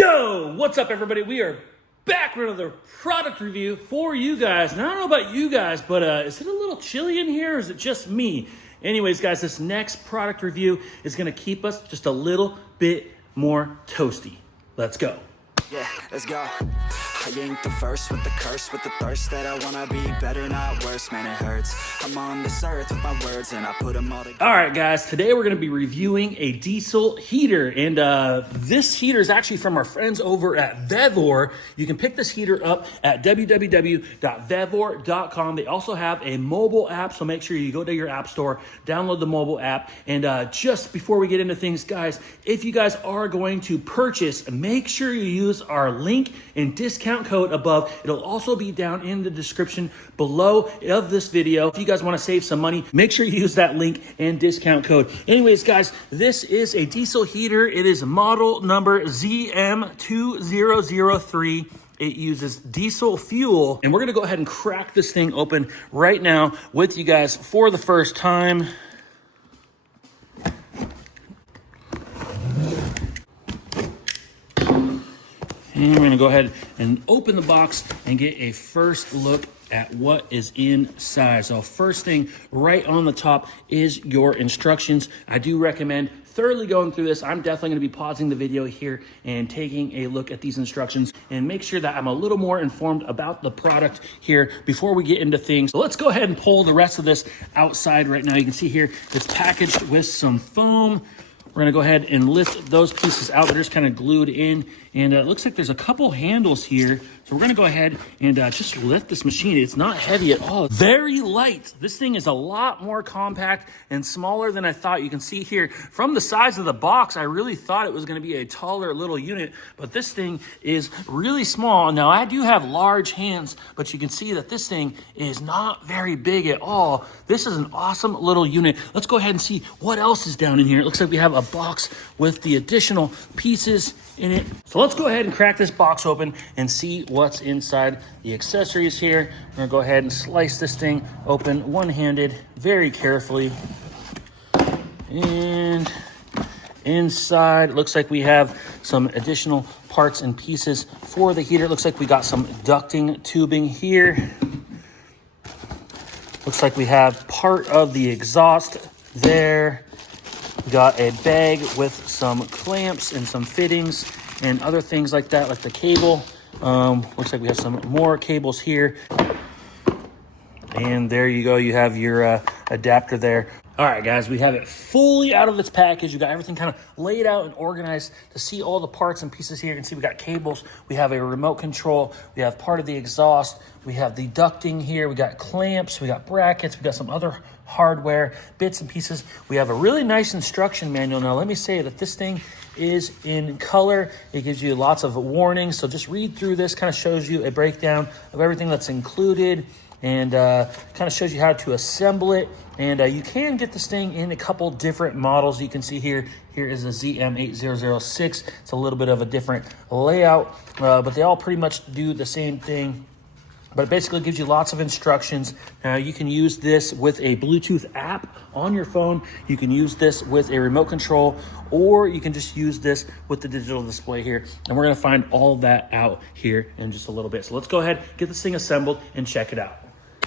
Yo, what's up everybody? We are back with another product review for you guys. And I don't know about you guys, but is it a little chilly in here or is it just me? Anyways, guys, this next product review is gonna keep us just a little bit more toasty. Let's go. Yeah, let's go. I ain't the first with the curse, with the thirst that I wanna be better, not worse, man, it hurts. I'm on this earth with my words and I put them all together. All right, guys, today we're gonna be reviewing a diesel heater. And this heater is actually from our friends over at VEVOR. You can pick this heater up at www.vevor.com. They also have a mobile app, so make sure you go to your app store, download the mobile app. And just before we get into things, guys, if you guys are going to purchase, make sure you use our link and discount code above. It'll also be down in the description below of this video. If you guys want to save some money, make sure you use that link and discount code. Anyways, guys, this is a diesel heater. It is model number ZM2003. It uses diesel fuel, and we're gonna go ahead and crack this thing open right now with you guys for the first time. And we're gonna go ahead and open the box and get a first look at what is inside. So first thing right on the top is your instructions. I do recommend thoroughly going through this. I'm definitely gonna be pausing the video here and taking a look at these instructions and make sure that I'm a little more informed about the product here before we get into things. So let's go ahead and pull the rest of this outside right now. You can see here, it's packaged with some foam. We're gonna go ahead and lift those pieces out. They're just kind of glued in. And it looks like there's a couple handles here. So we're gonna go ahead and just lift this machine. It's not heavy at all. Very light. This thing is a lot more compact and smaller than I thought. You can see here from the size of the box, I really thought it was gonna be a taller little unit, but this thing is really small. Now I do have large hands, but you can see that this thing is not very big at all. This is an awesome little unit. Let's go ahead and see what else is down in here. It looks like we have a box with the additional pieces in it. So let's go ahead and crack this box open and see what's inside the accessories here. We're gonna go ahead and slice this thing open one-handed very carefully. And inside, it looks like we have some additional parts and pieces for the heater. It looks like we got some ducting tubing here. Looks like we have part of the exhaust there. We got a bag with some clamps and some fittings and other things like that, like the cable. Looks like we have some more cables here. And there you go, you have your adapter there. All right, guys, we have it fully out of its package. You got everything kind of laid out and organized to see all the parts and pieces here. You can see we got cables, we have a remote control, we have part of the exhaust, we have the ducting here, we got clamps, we got brackets, we got some other hardware, bits and pieces. We have a really nice instruction manual. Now, let me say that this thing is in color. It gives you lots of warnings. So just read through this, kind of shows you a breakdown of everything that's included and kind of shows you how to assemble it. And you can get this thing in a couple different models. You can see here is a ZM8006. It's a little bit of a different layout, but they all pretty much do the same thing. But it basically gives you lots of instructions. Now you can use this with a Bluetooth app on your phone. You can use this with a remote control, or you can just use this with the digital display here. And we're gonna find all that out here in just a little bit. So let's go ahead, get this thing assembled and check it out.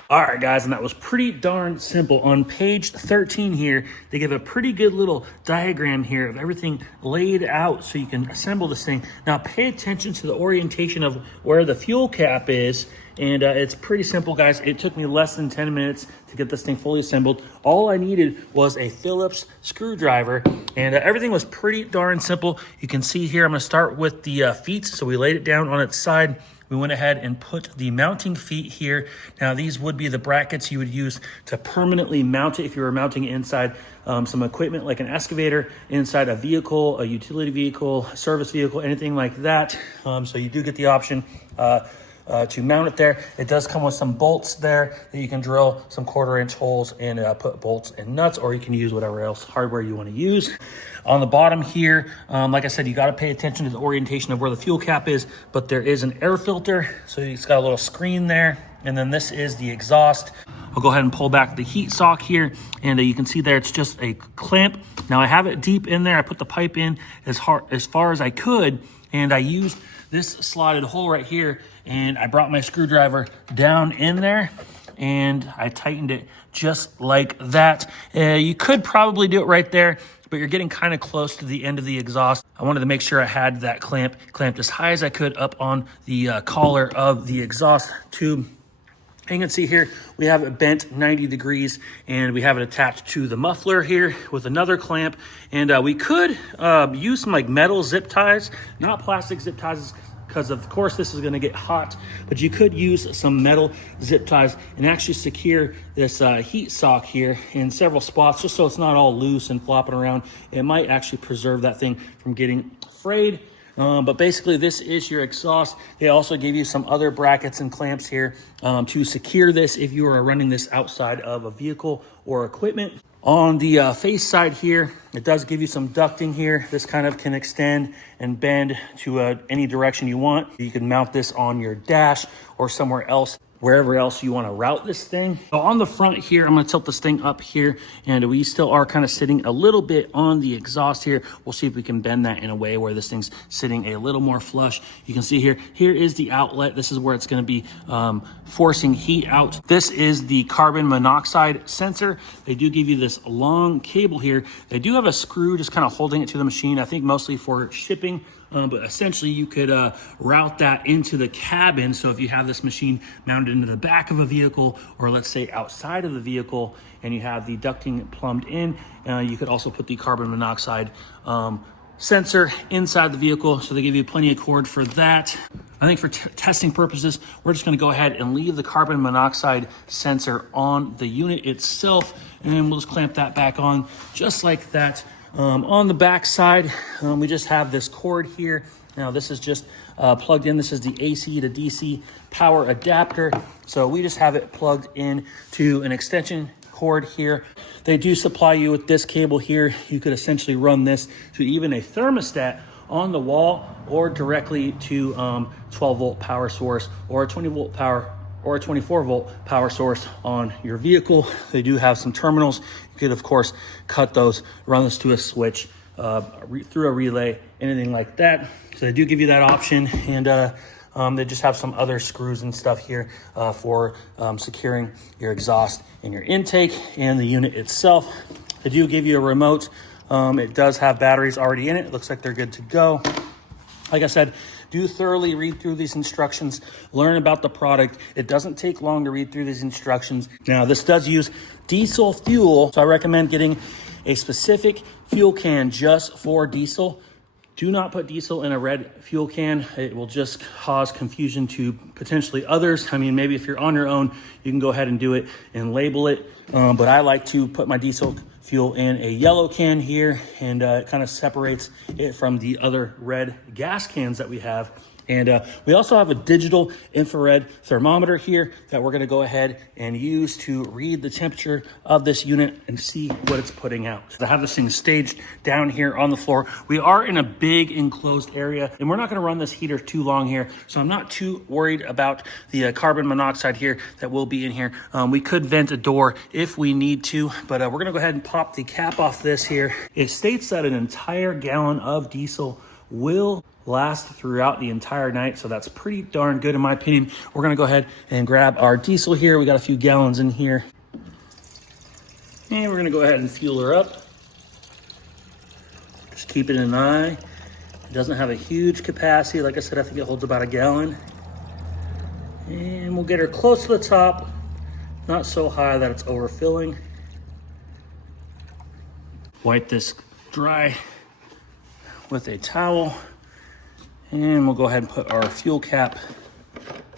All right, guys, and that was pretty darn simple. On page 13 here, they give a pretty good little diagram here of everything laid out so you can assemble this thing. Now, pay attention to the orientation of where the fuel cap is, and it's pretty simple, guys. It took me less than 10 minutes to get this thing fully assembled. All I needed was a Phillips screwdriver, and everything was pretty darn simple. You can see here, I'm gonna start with the feet. So we laid it down on its side. We went ahead and put the mounting feet here. Now these would be the brackets you would use to permanently mount it if you were mounting it inside some equipment like an excavator, inside a vehicle, a utility vehicle, a service vehicle, anything like that. So you do get the option to mount it there. It does come with some bolts there that you can drill some 1/4-inch holes and put bolts and nuts, or you can use whatever else hardware you want to use. On the bottom here, like I said, you got to pay attention to the orientation of where the fuel cap is, but there is an air filter, so it's got a little screen there, and then this is the exhaust. I'll go ahead and pull back the heat sock here, and you can see there it's just a clamp. Now I have it deep in there. I put the pipe in as far as I could, And I used this slotted hole right here, and I brought my screwdriver down in there and I tightened it just like that. You could probably do it right there, but you're getting kind of close to the end of the exhaust. I wanted to make sure I had that clamp clamped as high as I could up on the collar of the exhaust tube. And you can see here, we have it bent 90 degrees and we have it attached to the muffler here with another clamp. And we could use some like metal zip ties, not plastic zip ties, because of course this is gonna get hot, but you could use some metal zip ties and actually secure this heat sock here in several spots, just so it's not all loose and flopping around. It might actually preserve that thing from getting frayed. But basically this is your exhaust. They also gave you some other brackets and clamps here to secure this if you are running this outside of a vehicle or equipment. On the face side here, it does give you some ducting here. This kind of can extend and bend to any direction you want. You can mount this on your dash or somewhere else, wherever else you want to route this thing. So on the front here, I'm going to tilt this thing up here, and we still are kind of sitting a little bit on the exhaust here. We'll see if we can bend that in a way where this thing's sitting a little more flush. You can see here is the outlet. This is where it's going to be forcing heat out. This is the carbon monoxide sensor. They do give you this long cable here. They do have a screw just kind of holding it to the machine, I think mostly for shipping. But essentially you could route that into the cabin. So if you have this machine mounted into the back of a vehicle, or let's say outside of the vehicle, and you have the ducting plumbed in, you could also put the carbon monoxide sensor inside the vehicle. So they give you plenty of cord for that. I think for testing purposes, we're just gonna go ahead and leave the carbon monoxide sensor on the unit itself, and we'll just clamp that back on just like that. On the back side, we just have this cord here. Now this is just plugged in. This is the AC to DC power adapter. So we just have it plugged in to an extension cord here. They do supply you with this cable here. You could essentially run this to even a thermostat on the wall, or directly to 12 volt power source, or a 20 volt power, or a 24 volt power source on your vehicle. They do have some terminals. You could of course cut those, run this to a switch, through a relay, anything like that. So they do give you that option. And they just have some other screws and stuff here for securing your exhaust and your intake and the unit itself. They do give you a remote. It does have batteries already in it. It looks like they're good to go. Like I said, do thoroughly read through these instructions, learn about the product. It doesn't take long to read through these instructions. Now, this does use diesel fuel, so I recommend getting a specific fuel can just for diesel. Do not put diesel in a red fuel can. It will just cause confusion to potentially others. I mean, maybe if you're on your own, you can go ahead and do it and label it. But I like to put my diesel fuel in a yellow can here, and it kind of separates it from the other red gas cans that we have. And we also have a digital infrared thermometer here that we're gonna go ahead and use to read the temperature of this unit and see what it's putting out. I have this thing staged down here on the floor. We are in a big enclosed area, and we're not gonna run this heater too long here, so I'm not too worried about the carbon monoxide here that will be in here. We could vent a door if we need to, but we're gonna go ahead and pop the cap off this here. It states that an entire gallon of diesel will last throughout the entire night, so that's pretty darn good in my opinion. We're gonna go ahead and grab our diesel here. We got a few gallons in here, and we're gonna go ahead and fuel her up. Just keeping an eye. It doesn't have a huge capacity. Like I said, I think it holds about a gallon. And we'll get her close to the top, not so high that it's overfilling. Wipe this dry with a towel. And we'll go ahead and put our fuel cap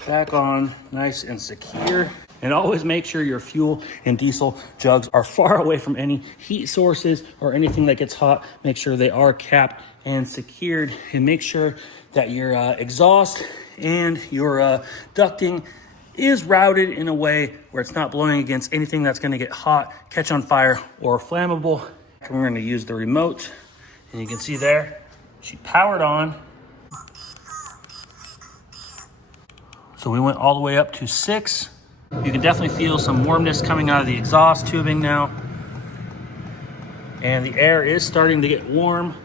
back on, nice and secure. And always make sure your fuel and diesel jugs are far away from any heat sources or anything that gets hot. Make sure they are capped and secured, and make sure that your exhaust and your ducting is routed in a way where it's not blowing against anything that's gonna get hot, catch on fire, or flammable. And we're gonna use the remote, and you can see there, she powered on. So we went all the way up to 6. You can definitely feel some warmness coming out of the exhaust tubing now. And the air is starting to get warm.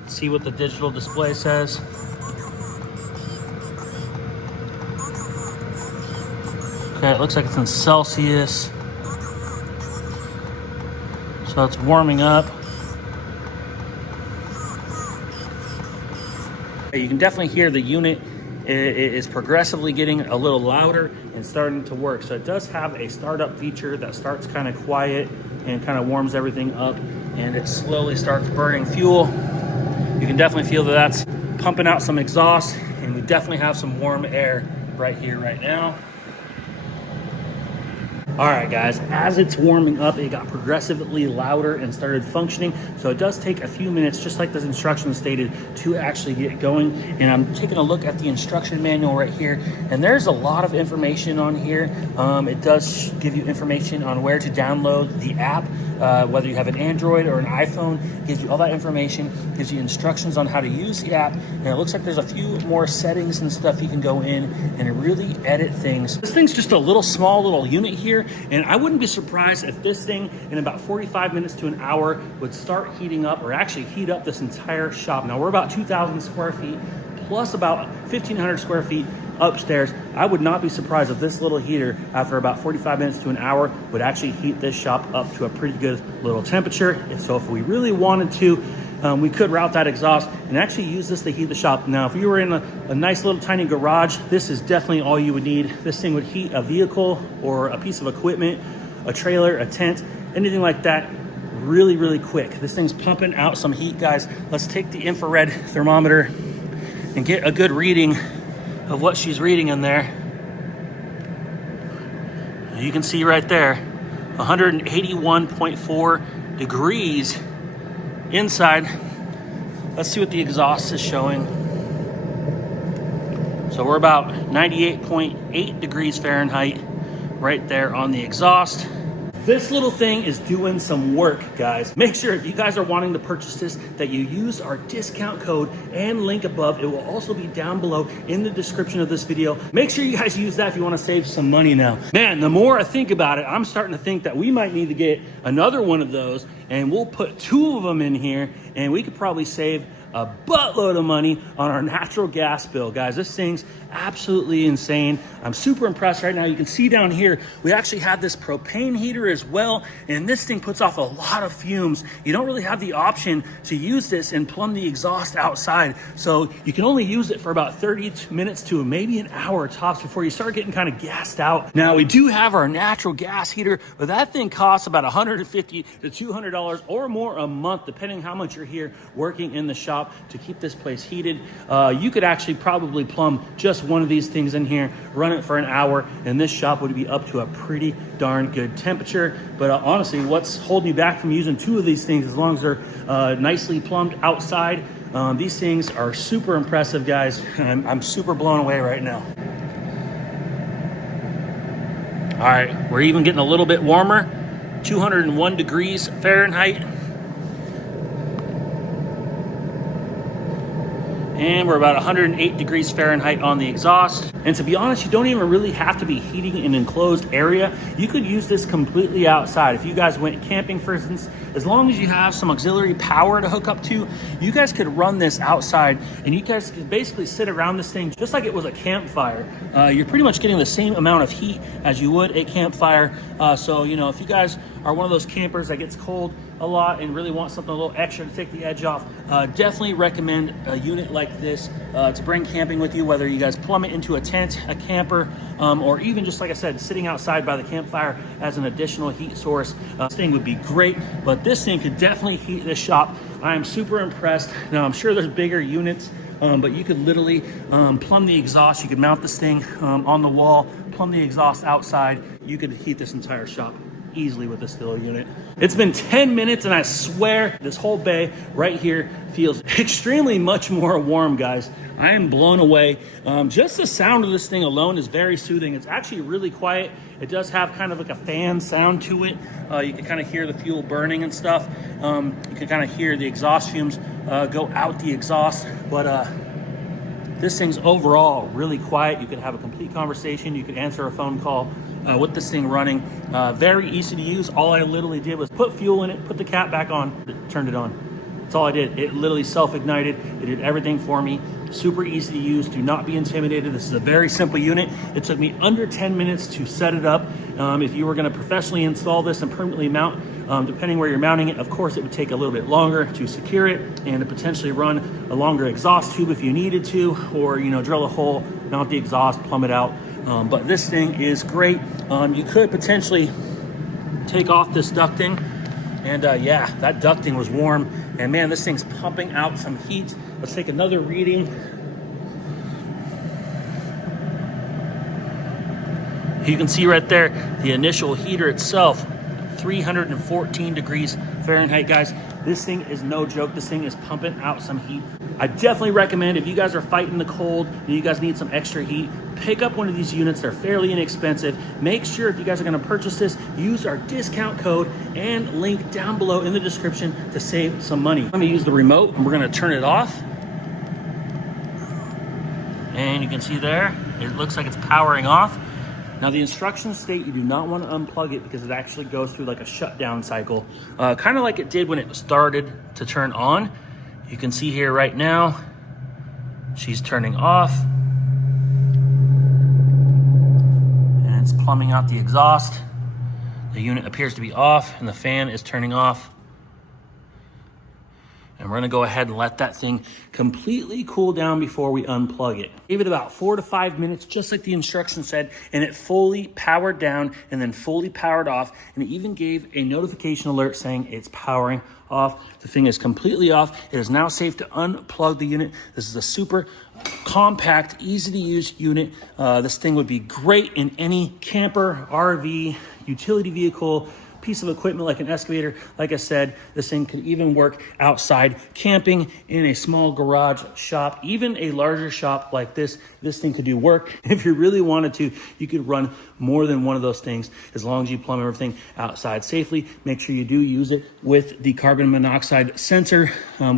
Let's see what the digital display says. Okay, it looks like it's in Celsius. So it's warming up. You can definitely hear the unit is progressively getting a little louder and starting to work. So it does have a startup feature that starts kind of quiet and kind of warms everything up, and it slowly starts burning fuel. You can definitely feel that that's pumping out some exhaust, and we definitely have some warm air right here, right now. All right, guys, as it's warming up, it got progressively louder and started functioning. So it does take a few minutes, just like the instructions stated, to actually get going. And I'm taking a look at the instruction manual right here, and there's a lot of information on here. It does give you information on where to download the app, whether you have an Android or an iPhone. It gives you all that information, gives you instructions on how to use the app, and it looks like there's a few more settings and stuff you can go in and really edit things. This thing's just a small little unit here, and I wouldn't be surprised if this thing in about 45 minutes to an hour would start heating up, or actually heat up this entire shop. Now we're about 2,000 square feet plus about 1,500 square feet upstairs. I would not be surprised if this little heater, after about 45 minutes to an hour, would actually heat this shop up to a pretty good little temperature. So if we really wanted to, we could route that exhaust and actually use this to heat the shop. Now, if you were in a nice little tiny garage, this is definitely all you would need. This thing would heat a vehicle or a piece of equipment, a trailer, a tent, anything like that, really, really quick. This thing's pumping out some heat, guys. Let's take the infrared thermometer and get a good reading of what she's reading in there. You can see right there, 181.4 degrees inside. Let's see what the exhaust is showing. So we're about 98.8 degrees Fahrenheit right there on the exhaust. This little thing is doing some work, guys. Make sure if you guys are wanting to purchase this, that you use our discount code and link above. It will also be down below in the description of this video. Make sure you guys use that if you want to save some money now. Man, the more I think about it, I'm starting to think that we might need to get another one of those, and we'll put 2 of them in here, and we could probably save a buttload of money on our natural gas bill. Guys, this thing's absolutely insane. I'm super impressed right now. You can see down here, we actually have this propane heater as well, and this thing puts off a lot of fumes. You don't really have the option to use this and plumb the exhaust outside, so you can only use it for about 30 minutes to maybe an hour tops before you start getting kind of gassed out. Now, we do have our natural gas heater, but that thing costs about $150 to $200 or more a month, depending how much you're here working in the shop to keep this place heated. You could actually probably plumb just one of these things in here, run it for an hour, and this shop would be up to a pretty darn good temperature. But honestly, what's holding me back from using 2 of these things, as long as they're nicely plumbed outside? These things are super impressive, guys. I'm super blown away right now. All right, we're even getting a little bit warmer, 201 degrees Fahrenheit. And we're about 108 degrees Fahrenheit on the exhaust. And to be honest, you don't even really have to be heating an enclosed area. You could use this completely outside. If you guys went camping, for instance, as long as you have some auxiliary power to hook up to, you guys could run this outside, and you guys could basically sit around this thing just like it was a campfire. You're pretty much getting the same amount of heat as you would a campfire. So, you know, if you guys are one of those campers that gets cold a lot and really want something a little extra to take the edge off, definitely recommend a unit like this to bring camping with you, whether you guys plumb it into a tent, a camper, or even just, like I said, sitting outside by the campfire as an additional heat source. This thing would be great, but this thing could definitely heat this shop. I am super impressed. Now, I'm sure there's bigger units, but you could literally plumb the exhaust. You could mount this thing on the wall, plumb the exhaust outside. You could heat this entire shop easily with this little unit. It's been 10 minutes, and I swear this whole bay right here feels extremely much more warm, guys. I am blown away. Just the sound of this thing alone is very soothing. It's actually really quiet. It does have kind of like a fan sound to it. You can kind of hear the fuel burning and stuff. You can kind of hear the exhaust fumes go out the exhaust, but this thing's overall really quiet. You can have a complete conversation. You can answer a phone call with this thing running. Very easy to use. All I literally did was put fuel in it, put the cap back on, turned it on. That's all I did. It literally self-ignited. It did everything for me. Super easy to use. Do not be intimidated. This is a very simple unit. It took me under 10 minutes to set it up. If you were going to professionally install this and permanently mount, depending where you're mounting it, of course, it would take a little bit longer to secure it and to potentially run a longer exhaust tube if you needed to, or drill a hole, mount the exhaust, plumb it out. But this thing is great. You could potentially take off this ducting, and yeah, that ducting was warm, and man, this thing's pumping out some heat. Let's take another reading. You can see right there the initial heater itself, 314 degrees Fahrenheit, guys. This thing is no joke. This thing is pumping out some heat. I definitely recommend, if you guys are fighting the cold and you guys need some extra heat, pick up one of these units. They're fairly inexpensive. Make sure if you guys are going to purchase this, use our discount code and link down below in the description to save some money. I'm going to use the remote and we're going to turn it off. And you can see there, it looks like it's powering off. Now the instructions state you do not want to unplug it because it actually goes through like a shutdown cycle, kind of like it did when it started to turn on. You can see here right now, she's turning off. And it's plumbing out the exhaust. The unit appears to be off and the fan is turning off. And we're gonna go ahead and let that thing completely cool down before we unplug it. Gave it about 4 to 5 minutes, just like the instructions said, and it fully powered down and then fully powered off. And it even gave a notification alert saying it's powering off. The thing is completely off. It is now safe to unplug the unit. This is a super compact, easy to use unit. This thing would be great in any camper, RV, utility vehicle, piece of equipment like an excavator. Like I said, this thing could even work outside camping, in a small garage shop, even a larger shop like this. This thing could do work. If you really wanted to, you could run more than one of those things as long as you plumb everything outside safely. Make sure you do use it with the carbon monoxide sensor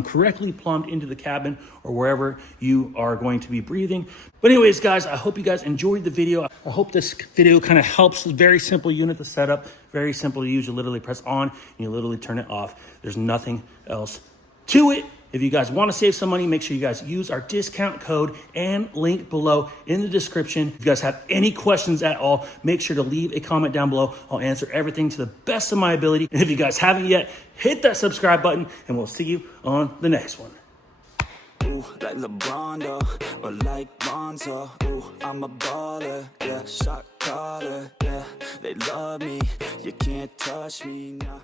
correctly plumbed into the cabin or wherever you are going to be breathing. But anyways, guys, I hope you guys enjoyed the video. I hope this video kind of helps. Very simple unit to set up, very simple to use. You literally press on and you literally turn it off. There's nothing else to it. If you guys want to save some money, make sure you guys use our discount code and link below in the description. If you guys have any questions at all, make sure to leave a comment down below. I'll answer everything to the best of my ability. And if you guys haven't yet, hit that subscribe button and we'll see you on the next one. Ooh, like LeBron, though, or like Lonzo. Ooh, I'm a baller, yeah, shot caller, yeah. They love me, you can't touch me, nah.